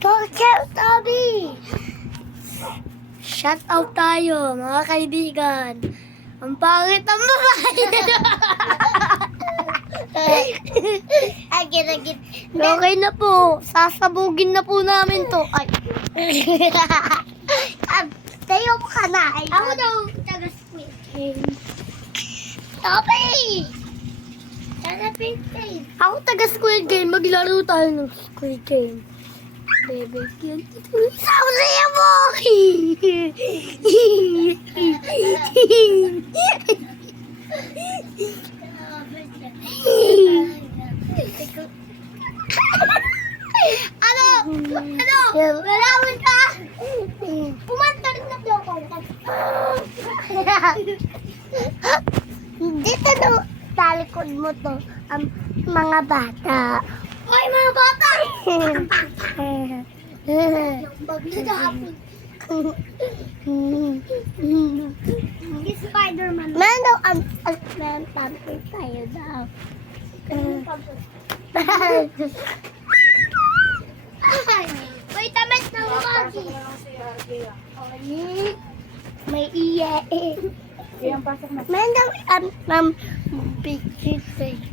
Go, shout, Toby! Shout out tayo, mga kaibigan. Ang pangit ang babae. Agit. Okay na po. Sasabugin na po namin to. Ay. Tayo ka na. Ako daw taga-Squid Game. Toby! Taga-Squid. Ako taga-Squid Game. Maglaro tayo ng Squid Game. Bebe, yun. Sausaya mo! Ano? Lalawan ka? Pumanta rin na daw ko. Dito no, talikod mo to, ang mga bata. Oy, mga bata! Spider-Man. Man daw, man, pamper tayo daw. Wait, tamat na mo, Maki. May iya eh. Man daw, big face.